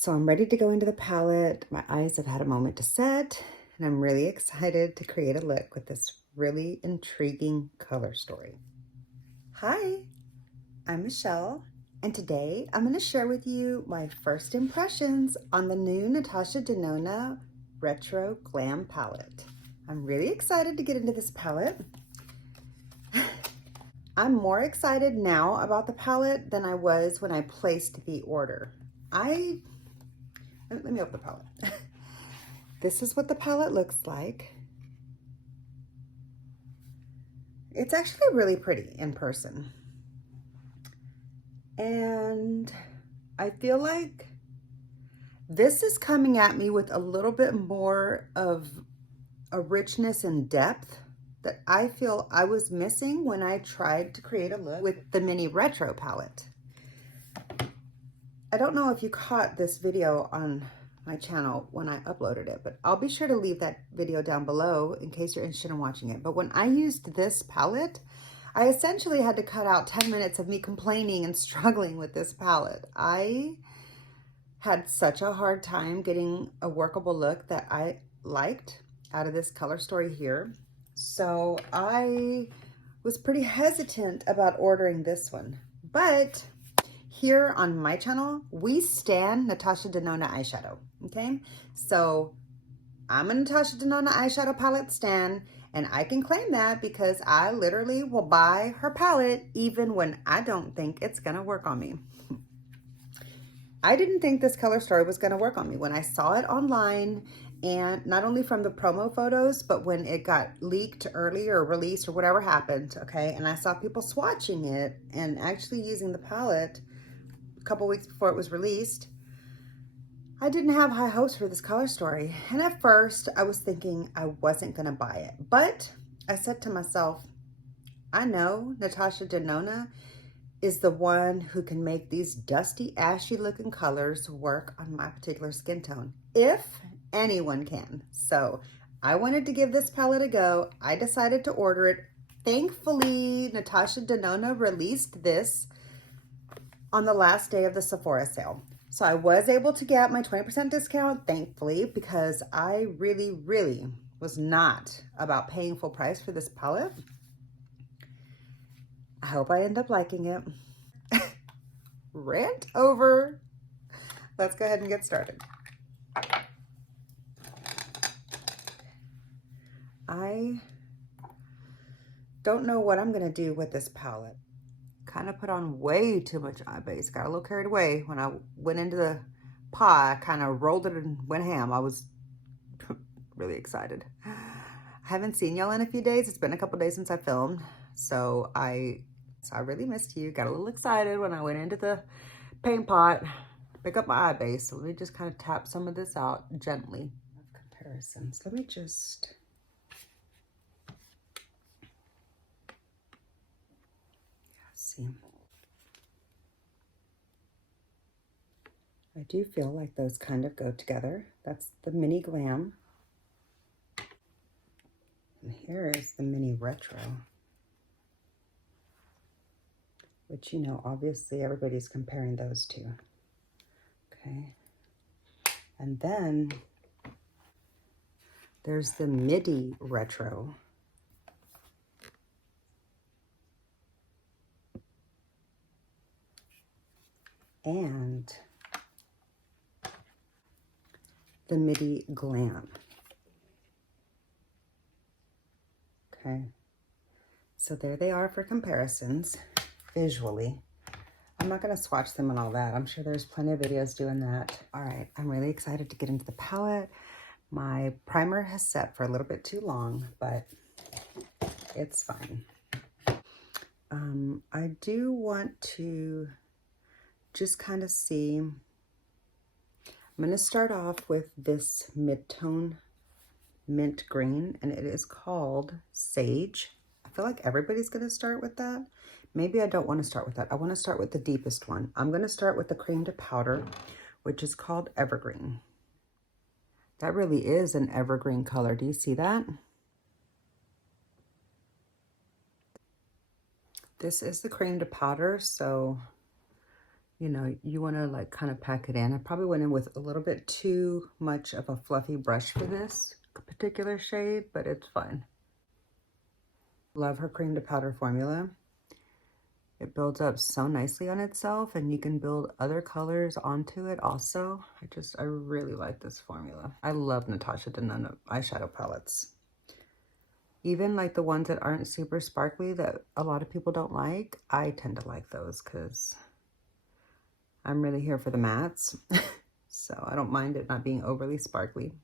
So I'm ready to go into the palette. My eyes have had a moment to set, and I'm really excited to create a look with this really intriguing color story. Hi, I'm Michelle, and today I'm going to share with you my first impressions on the new Natasha Denona Retro Glam palette. I'm really excited to get into this palette. I'm more excited now about the palette than I was when I placed the order. Let me open the palette. This is what the palette looks like. It's actually really pretty in person. And I feel like this is coming at me with a little bit more of a richness and depth that I feel I was missing when I tried to create a look with the mini retro palette. I don't know if you caught this video on my channel when I uploaded it, but I'll be sure to leave that video down below in case you're interested in watching it. But when I used this palette, I essentially had to cut out 10 minutes of me complaining and struggling with this palette. I had such a hard time getting a workable look that I liked out of this color story here. So I was pretty hesitant about ordering this one. But here on my channel, we stan Natasha Denona eyeshadow, okay? So I'm a Natasha Denona eyeshadow palette stan, and I can claim that because I literally will buy her palette even when I don't think it's gonna work on me. I didn't think this color story was gonna work on me when I saw it online, and not only from the promo photos, but when it got leaked early or released or whatever happened, okay? And I saw people swatching it and actually using the palette a couple weeks before it was released. I didn't have high hopes for this color story. And at first I was thinking I wasn't gonna buy it, but I said to myself, I know Natasha Denona is the one who can make these dusty, ashy looking colors work on my particular skin tone, if anyone can. So I wanted to give this palette a go. I decided to order it. Thankfully, Natasha Denona released this on the last day of the Sephora sale. So I was able to get my 20% discount, thankfully, because I really was not about paying full price for this palette. I hope I end up liking it. Rant over. Let's go ahead and get started. I don't know what I'm gonna do with this palette. Kind of put on way too much eye base. Got a little carried away. When I went into the pot, I kind of rolled it and went ham. I was really excited. I haven't seen y'all in a few days. It's been a couple days since I filmed. So I really missed you. Got a little excited when I went into the paint pot, pick up my eye base. So let me just kind of tap some of this out gently. Comparisons. Let me just... see. I do feel like those kind of go together. That's the mini Glam. And here is the mini retro. Which, you know, obviously everybody's comparing those two. Okay. And then there's the midi retro. And the midi Glam. Okay, so there they are for comparisons visually. I'm not going to swatch them and all that. I'm sure there's plenty of videos doing that. All right, I'm really excited to get into the palette. My primer has set for a little bit too long, but it's fine. I do want to just kind of see. I'm going to start off with this mid-tone mint green, and it is called Sage. I feel like everybody's going to start with that. Maybe I don't want to start with that. I want to start with the deepest one. I'm going to start with the cream to powder, which is called Evergreen. That really is an evergreen color. Do you see that? This is the cream to powder, so you know, you want to like kind of pack it in. I probably went in with a little bit too much of a fluffy brush for this particular shade, but it's fine. Love her cream to powder formula. It builds up so nicely on itself, and you can build other colors onto it also. I really like this formula. I love Natasha Denona eyeshadow palettes. Even like the ones that aren't super sparkly that a lot of people don't like, I tend to like those because I'm really here for the mattes. So I don't mind it not being overly sparkly.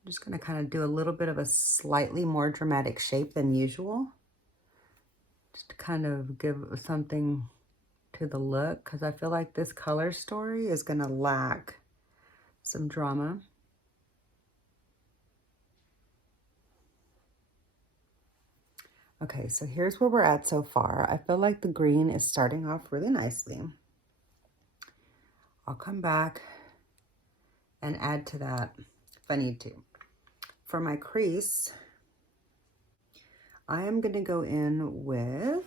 I'm just gonna kind of do a little bit of a slightly more dramatic shape than usual. Just to kind of give something to the look, because I feel like this color story is gonna lack some drama. Okay, so here's where we're at so far. I feel like the green is starting off really nicely. I'll come back and add to that if I need to. For my crease, I am gonna go in with,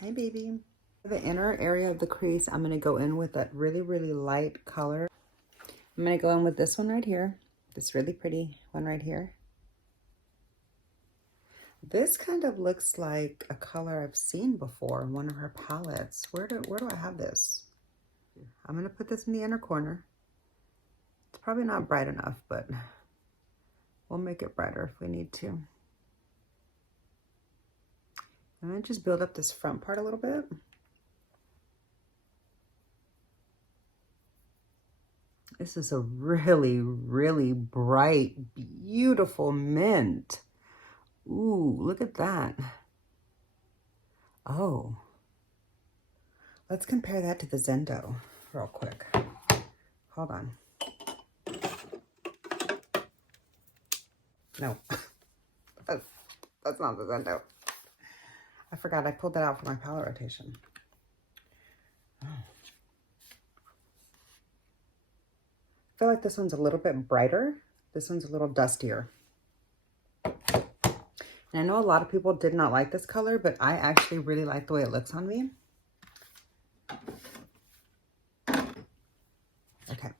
hi baby. The inner area of the crease, I'm gonna go in with that really, really light color. I'm gonna go in with this one right here. This really pretty one right here. This kind of looks like a color I've seen before in one of her palettes. Where do I have this? I'm gonna put this in the inner corner. It's probably not bright enough, but we'll make it brighter if we need to. I'm gonna just build up this front part a little bit. This is a really, really bright, beautiful mint. Ooh, look at that. Oh. Let's compare that to the Zendo real quick. Hold on. No, that's not the Zendo. I forgot I pulled that out for my palette rotation. Oh. I feel like this one's a little bit brighter. This one's a little dustier. And I know a lot of people did not like this color, but I actually really like the way it looks on me. Okay.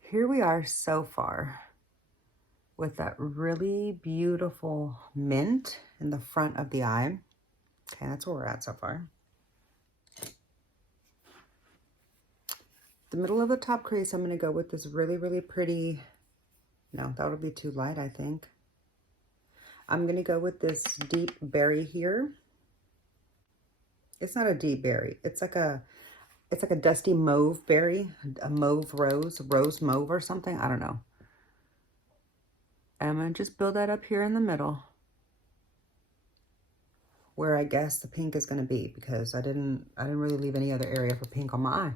Here we are so far with that really beautiful mint in the front of the eye. Okay, that's where we're at so far. The middle of the top crease, I'm going to go with this really, really pretty, no, that would be too light, I think. I'm going to go with this deep berry here. It's not a deep berry. It's like a dusty mauve berry, a mauve rose mauve or something. I don't know. I'm going to just build that up here in the middle, where I guess the pink is going to be, because I didn't really leave any other area for pink on my eye.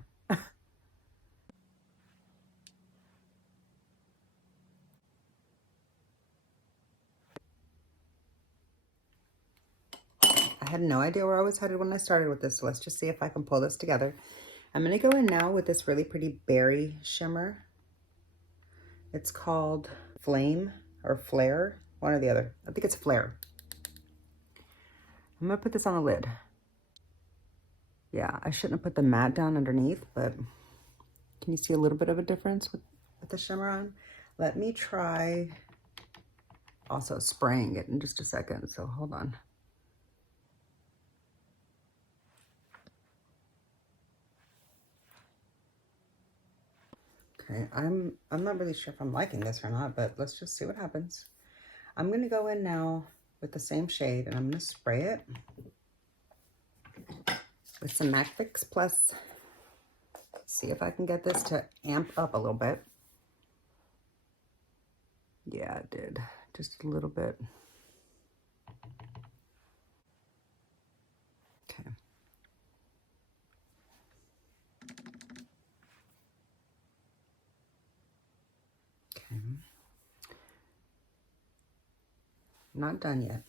I had no idea where I was headed when I started with this, so let's just see if I can pull this together. I'm going to go in now with this really pretty berry shimmer. It's called Flame or Flare, one or the other. I think it's Flare. I'm going to put this on the lid. Yeah, I shouldn't have put the matte down underneath, but can you see a little bit of a difference with the shimmer on? Let me try also spraying it in just a second, so hold on. Okay, I'm not really sure if I'm liking this or not, but let's just see what happens. I'm gonna go in now with the same shade, and I'm gonna spray it with some MAC Fix Plus. See if I can get this to amp up a little bit. Yeah, it did, just a little bit. Okay. Okay. Not done yet.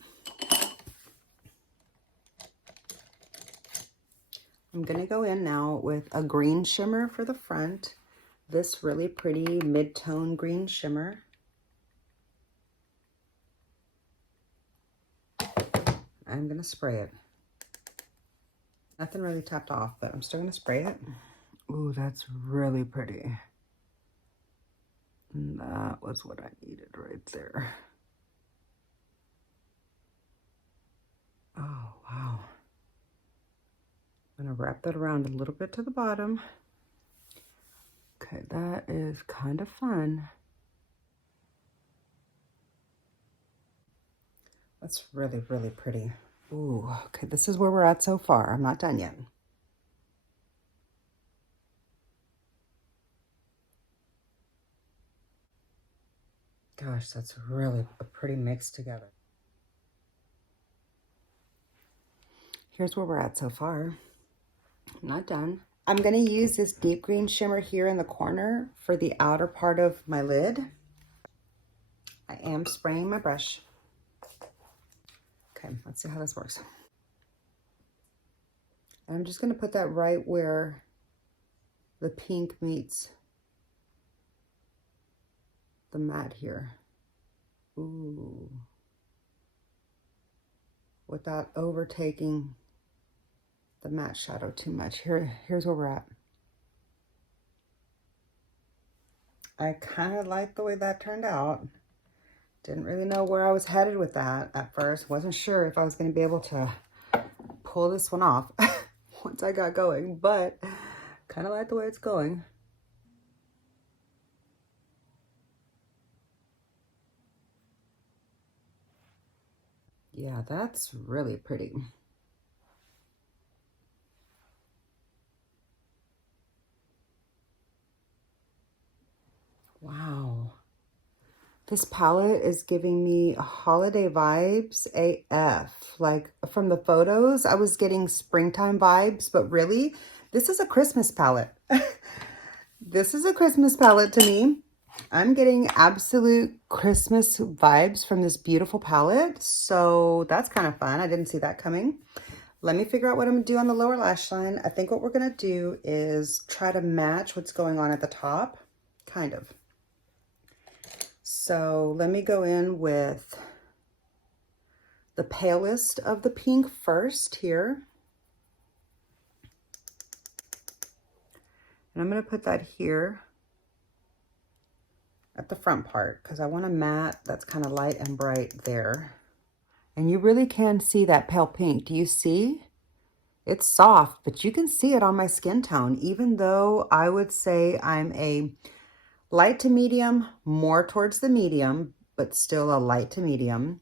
I'm gonna go in now with a green shimmer for the front. this really pretty mid-tone green shimmer. I'm going to spray it. Nothing really tapped off, but I'm still going to spray it. Ooh, that's really pretty. And that was what I needed right there. Oh, wow. I'm going to wrap that around a little bit to the bottom. Okay, that is kind of fun. That's really, really pretty. Ooh, okay, this is where we're at so far. I'm not done yet. Gosh, that's really a pretty mix together. Here's where we're at so far. I'm not done. I'm going to use this deep green shimmer here in the corner for the outer part of my lid. I am spraying my brush. Okay, let's see how this works. I'm just going to put that right where the pink meets the matte here. Ooh. Without overtaking the matte shadow too much. Here's where we're at. I kind of like the way that turned out. Didn't really know where I was headed with that at first. Wasn't sure if I was going to be able to pull this one off once I got going, but kind of like the way it's going. Yeah, that's really pretty. Wow. This palette is giving me holiday vibes AF. Like from the photos, I was getting springtime vibes, but really, this is a Christmas palette. This is a Christmas palette to me. I'm getting absolute Christmas vibes from this beautiful palette. So that's kind of fun. I didn't see that coming. Let me figure out what I'm going to do on the lower lash line. I think what we're going to do is try to match what's going on at the top. Kind of. So let me go in with the palest of the pink first here. And I'm going to put that here at the front part because I want a matte that's kind of light and bright there. And you really can see that pale pink. Do you see? It's soft, but you can see it on my skin tone, even though I would say I'm a light to medium, more towards the medium, but still a light to medium.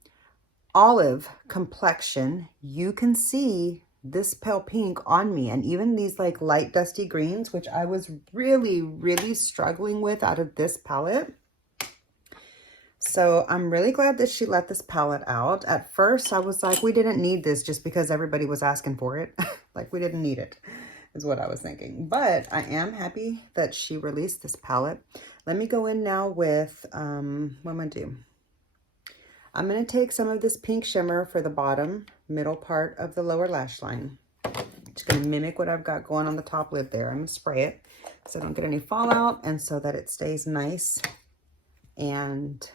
Olive complexion, you can see this pale pink on me, and even these like light dusty greens, which I was really, really struggling with out of this palette. So I'm really glad that she let this palette out. At first, I was like, we didn't need this just because everybody was asking for it. Like we didn't need it, is what I was thinking. But I am happy that she released this palette. Let me go in now with, what am I going to do? I'm going to take some of this pink shimmer for the bottom, middle part of the lower lash line. Just going to mimic what I've got going on the top lid there. I'm going to spray it so I don't get any fallout and so that it stays nice and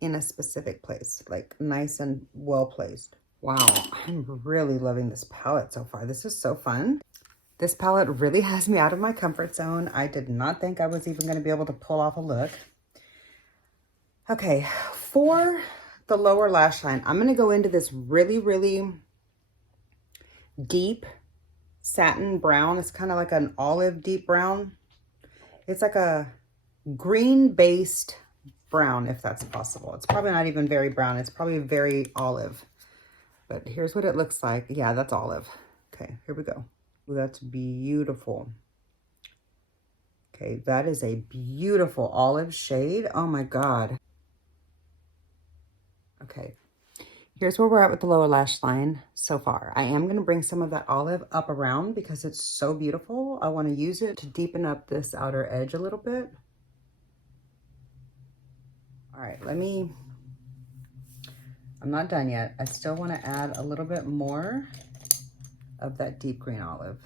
in a specific place, like nice and well placed. Wow, I'm really loving this palette so far. This is so fun. This palette really has me out of my comfort zone. I did not think I was even going to be able to pull off a look. Okay, for the lower lash line, I'm going to go into this really, really deep satin brown. It's kind of like an olive deep brown. It's like a green-based brown, if that's possible. It's probably not even very brown. It's probably very olive. But here's what it looks like. Yeah, that's olive. Okay, here we go. Ooh, that's beautiful. Okay, that is a beautiful olive shade. Oh my God. Okay, here's where we're at with the lower lash line so far. I am going to bring some of that olive up around because it's so beautiful. I want to use it to deepen up this outer edge a little bit. All right, I'm not done yet. I still want to add a little bit more of that deep green olive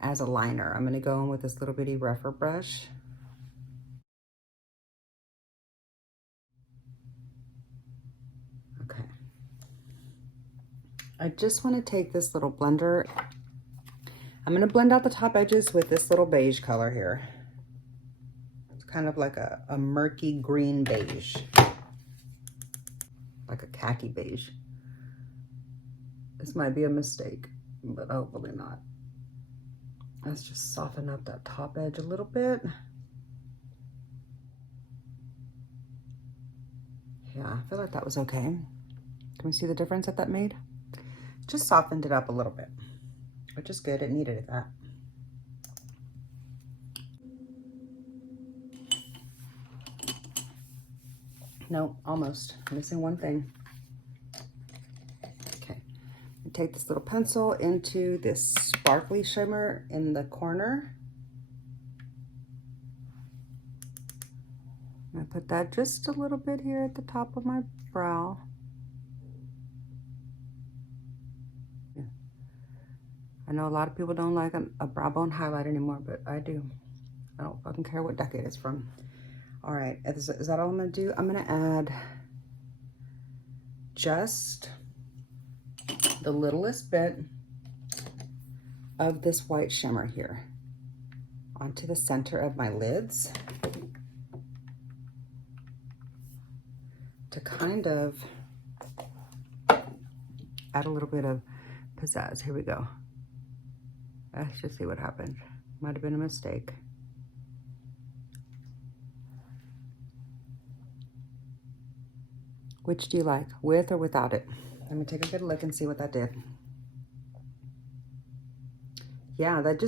as a liner. I'm going to go in with this little bitty rougher brush I just want to take this little blender. I'm going to blend out the top edges with this little beige color here. It's kind of like a murky green beige, like a khaki beige. This might be a mistake, but hopefully not. Let's just soften up that top edge a little bit. Yeah, I feel like that was okay. Can we see the difference that made? Just softened it up a little bit, which is good. It needed that. No, almost. Missing one thing. Okay. Take this little pencil into this sparkly shimmer in the corner. I'm gonna put that just a little bit here at the top of my brow. Yeah. I know a lot of people don't like a brow bone highlight anymore, but I do. I don't fucking care what decade it's from. All right, is that all I'm gonna do? I'm gonna add just the littlest bit of this white shimmer here onto the center of my lids to kind of add a little bit of pizzazz. Here we go. Let's just see what happened. Might have been a mistake. Which do you like, with or without it? Let me take a good look and see what that did. Yeah, that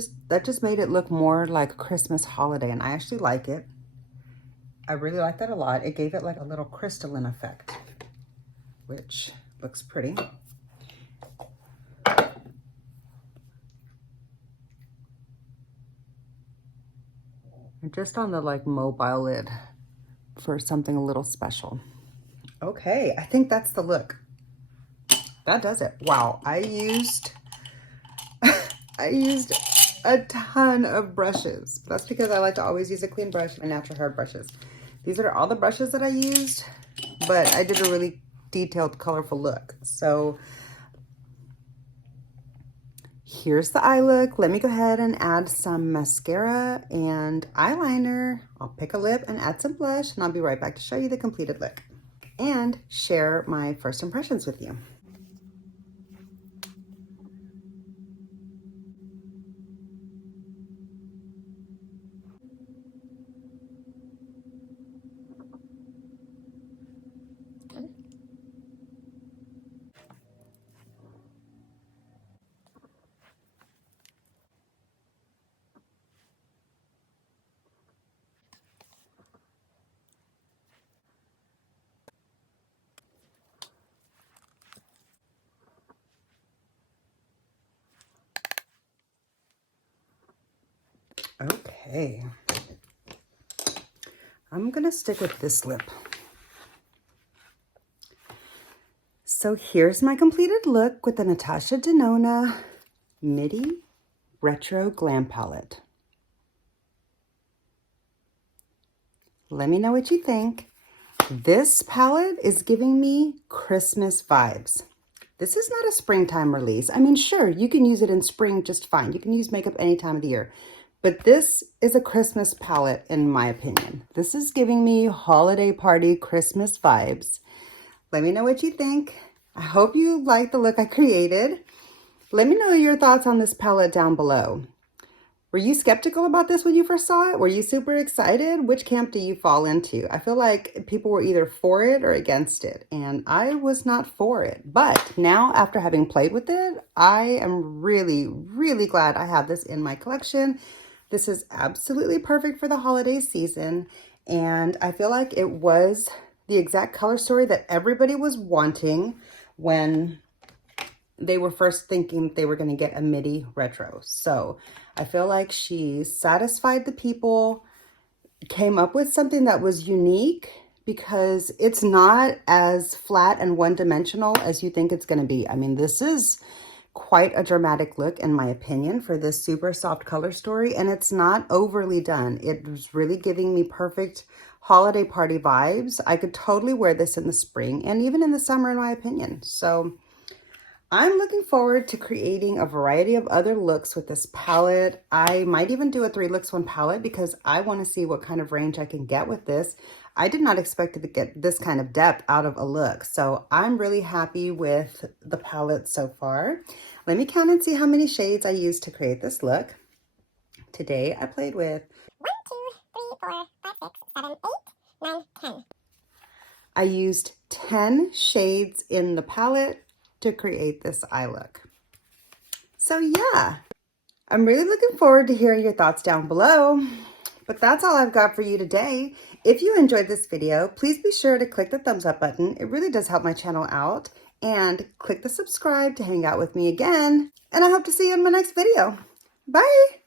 just made it look more like a Christmas holiday, and I actually like it. I really like that a lot. It gave it like a little crystalline effect, which looks pretty. And just on the like mobile lid for something a little special. Okay, I think that's the look. That does it. Wow, I used a ton of brushes. That's because I like to always use a clean brush and natural hair brushes. These are all the brushes that I used, but I did a really detailed, colorful look. So here's the eye look. Let me go ahead and add some mascara and eyeliner. I'll pick a lip and add some blush, and I'll be right back to show you the completed look and share my first impressions with you. Okay, I'm gonna stick with this lip. So here's my completed look with the Natasha Denona Midi Retro Glam Palette. Let me know what you think. This palette is giving me Christmas vibes. This is not a springtime release. I mean, sure, you can use it in spring just fine. You can use makeup any time of the year. But this is a Christmas palette, in my opinion. This is giving me holiday party Christmas vibes. Let me know what you think. I hope you like the look I created. Let me know your thoughts on this palette down below. Were you skeptical about this when you first saw it? Were you super excited? Which camp do you fall into? I feel like people were either for it or against it, and I was not for it. But now, after having played with it, I am really, really glad I have this in my collection. This is absolutely perfect for the holiday season, and I feel like it was the exact color story that everybody was wanting when they were first thinking they were going to get a midi retro. So I feel like she satisfied the people, came up with something that was unique because it's not as flat and one-dimensional as you think it's going to be. I mean, this is quite a dramatic look, in my opinion, for this super soft color story, and it's not overly done. It was really giving me perfect holiday party vibes. I could totally wear this in the spring and even in the summer, in my opinion. So I'm looking forward to creating a variety of other looks with this palette. I might even do a 3 looks 1 palette because I want to see what kind of range I can get with this. I did not expect to get this kind of depth out of a look. So I'm really happy with the palette so far. Let me count and see how many shades I used to create this look. Today I played with 1, 2, 3, 4, 5, 6, 7, 8, 9, 10. I used 10 shades in the palette to create this eye look. So yeah, I'm really looking forward to hearing your thoughts down below. But that's all I've got for you today. If you enjoyed this video, please be sure to click the thumbs up button. It really does help my channel out. And click the subscribe to hang out with me again. And I hope to see you in my next video. Bye!